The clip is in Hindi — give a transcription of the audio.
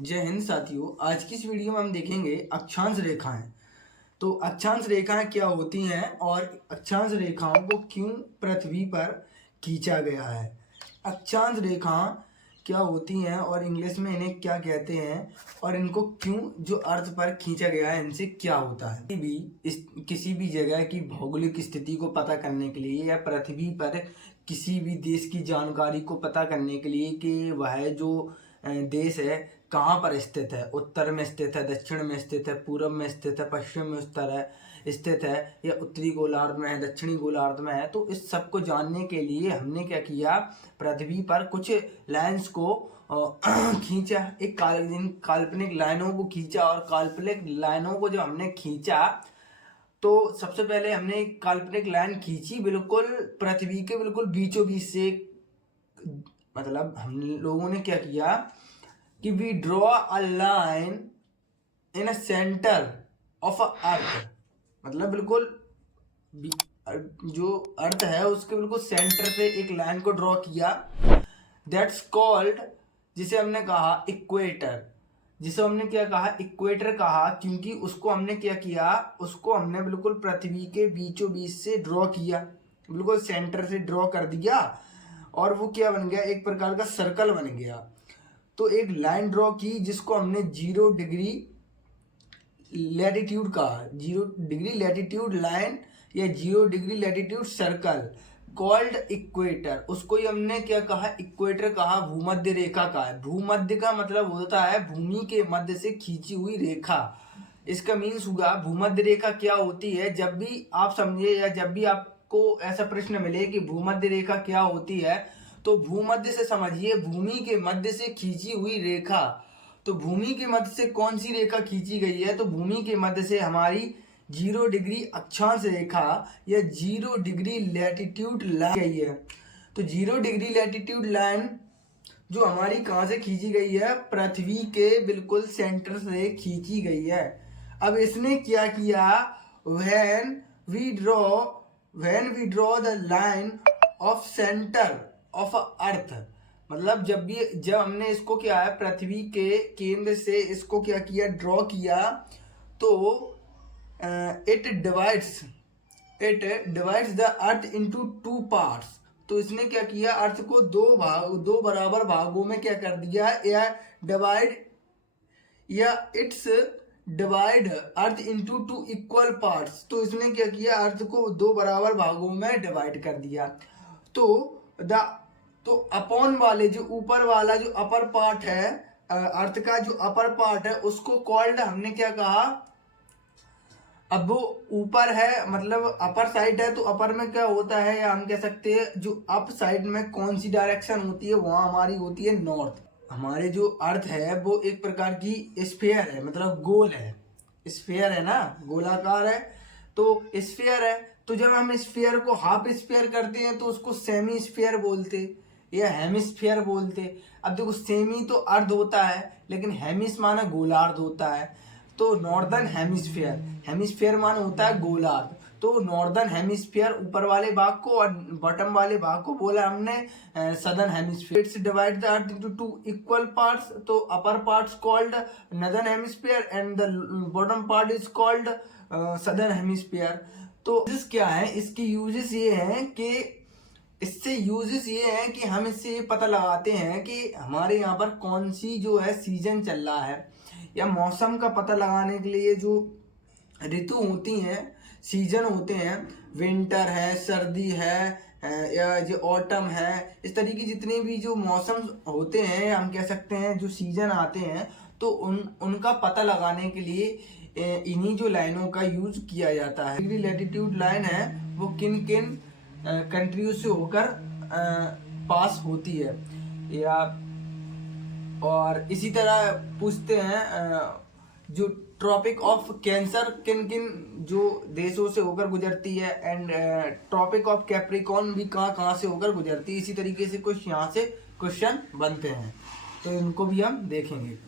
जय हिंद साथियों। आज की इस वीडियो में हम देखेंगे अक्षांश रेखाएं। तो अक्षांश रेखाएं क्या होती हैं और अक्षांश रेखाओं को क्यों पृथ्वी पर खींचा गया है। अक्षांश रेखाएं क्या होती हैं और इंग्लिश में इन्हें क्या कहते हैं और इनको क्यों जो अर्थ पर खींचा गया है इनसे क्या होता है। किसी भी जगह की भौगोलिक स्थिति को पता करने के लिए या पृथ्वी पर किसी भी देश की जानकारी को पता करने के लिए कि वह जो देश है कहाँ पर स्थित है, उत्तर में स्थित है, दक्षिण में स्थित है, पूर्व में स्थित है, पश्चिम में स्थित है या उत्तरी गोलार्ध में है, दक्षिणी गोलार्ध में है। तो इस सब को जानने के लिए हमने क्या किया, पृथ्वी पर कुछ लाइंस को खींचा, एक काल्पनिक लाइनों को खींचा। और काल्पनिक लाइनों को जब हमने खींचा तो सबसे पहले हमने एक काल्पनिक लाइन खींची बिल्कुल पृथ्वी के बिल्कुल बीचों बीच से। मतलब हम लोगों ने क्या किया कि we draw a line in a centre of a earth. मतलब बिल्कुल जो अर्थ है उसके बिल्कुल सेंटर पे एक लाइन को ड्रॉ किया। दैट्स कॉल्ड, जिसे हमने कहा इक्वेटर। जिसे हमने क्या कहा, इक्वेटर कहा, क्योंकि उसको हमने क्या किया, उसको हमने बिल्कुल पृथ्वी के बीचों बीच से ड्रॉ किया, बिल्कुल सेंटर से ड्रॉ कर दिया और वो क्या बन गया, एक प्रकार का सर्कल बन गया। तो एक लाइन ड्रॉ की जिसको हमने 0 डिग्री लैटिट्यूड कहा, 0 डिग्री लैटिट्यूड लाइन या 0 degree latitude circle called equator. उसको ही हमने क्या कहा, इक्वेटर कहा, भूमध्य रेखा का है। भूमध्य का मतलब होता है भूमि के मध्य से खींची हुई रेखा। इसका मीन्स हुआ भूमध्य रेखा क्या होती है। जब भी आप समझे या जब भी आपको ऐसा प्रश्न मिले कि भूमध्य रेखा क्या होती है, तो भूमध्य से समझिए भूमि के मध्य से खींची हुई रेखा। तो भूमि के मध्य से कौन सी रेखा खींची गई है, तो भूमि के मध्य से हमारी 0 डिग्री अक्षांश रेखा या 0 डिग्री लैटिट्यूड लाइन गई है। तो 0 डिग्री लैटिट्यूड लाइन जो हमारी कहाँ से खींची गई है, पृथ्वी के बिल्कुल सेंटर से खींची गई है। अब इसने क्या किया, when we draw the line of center of earth, मतलब जब हमने इसको क्या है, पृथ्वी के केंद्र से इसको क्या किया, ड्रॉ किया, तो it divides the earth into 2 parts। तो इसने क्या किया, अर्थ को दो बराबर भागों में क्या कर दिया, या it's divide earth into 2 equal parts. तो इसने क्या किया, अर्थ को 2 बराबर भागों में डिवाइड कर दिया। तो अपॉन वाले जो ऊपर वाला जो अपर पार्ट है, अर्थ का जो अपर पार्ट है, उसको कॉल्ड हमने क्या कहा, अब वो ऊपर है मतलब अपर साइड है, तो अपर में क्या होता है, या हम कह सकते हैं जो अप साइड में कौन सी डायरेक्शन होती है, वहां हमारी होती है नॉर्थ। हमारे जो अर्थ है वो एक प्रकार की स्फीयर है, मतलब गोल है, स्फीयर है ना, गोलाकार है, तो स्फीयर है। तो जब हम स्फीयर को हाफ स्फीयर करते हैं तो उसको सेमी स्फीयर बोलते या हेमिस्फीयर बोलते। अब देखो, सेमी तो अर्ध होता है लेकिन हेमिस माना गोलार्ध होता है। तो नॉर्दर्न हेमिस्फीयर माना होता है गोलार्ध। तो नॉर्दर्न हेमिस्फीयर ऊपर वाले भाग को और बॉटम वाले भाग को बोला हमने southern hemisphere. It's divide the earth into 2 equal parts. तो upper parts called northern hemisphere and the bottom part is called southern hemisphere. तो यूजेस क्या है, इसकी यूजेस ये हैं कि कि हम इससे ये पता लगाते हैं कि हमारे यहाँ पर कौन सी जो है सीजन चल रहा है, या मौसम का पता लगाने के लिए जो ऋतु होती हैं, सीजन होते हैं, विंटर है, सर्दी है या जो ऑटम है, इस तरीके जितने भी जो मौसम होते हैं, हम कह सकते हैं जो सीजन आते हैं, तो उनका पता लगाने के लिए इन्हीं जो लाइनों का यूज किया जाता है। डिग्री लैटिट्यूड लाइन है वो किन किन कंट्रियों से होकर पास होती है, या और इसी तरह पूछते हैं जो ट्रॉपिक ऑफ कैंसर किन किन जो देशों से होकर गुजरती है, एंड ट्रॉपिक ऑफ कैप्रिकॉर्न भी कहाँ से होकर गुजरती है। इसी तरीके से कुछ यहाँ से क्वेश्चन बनते हैं, तो इनको भी हम देखेंगे।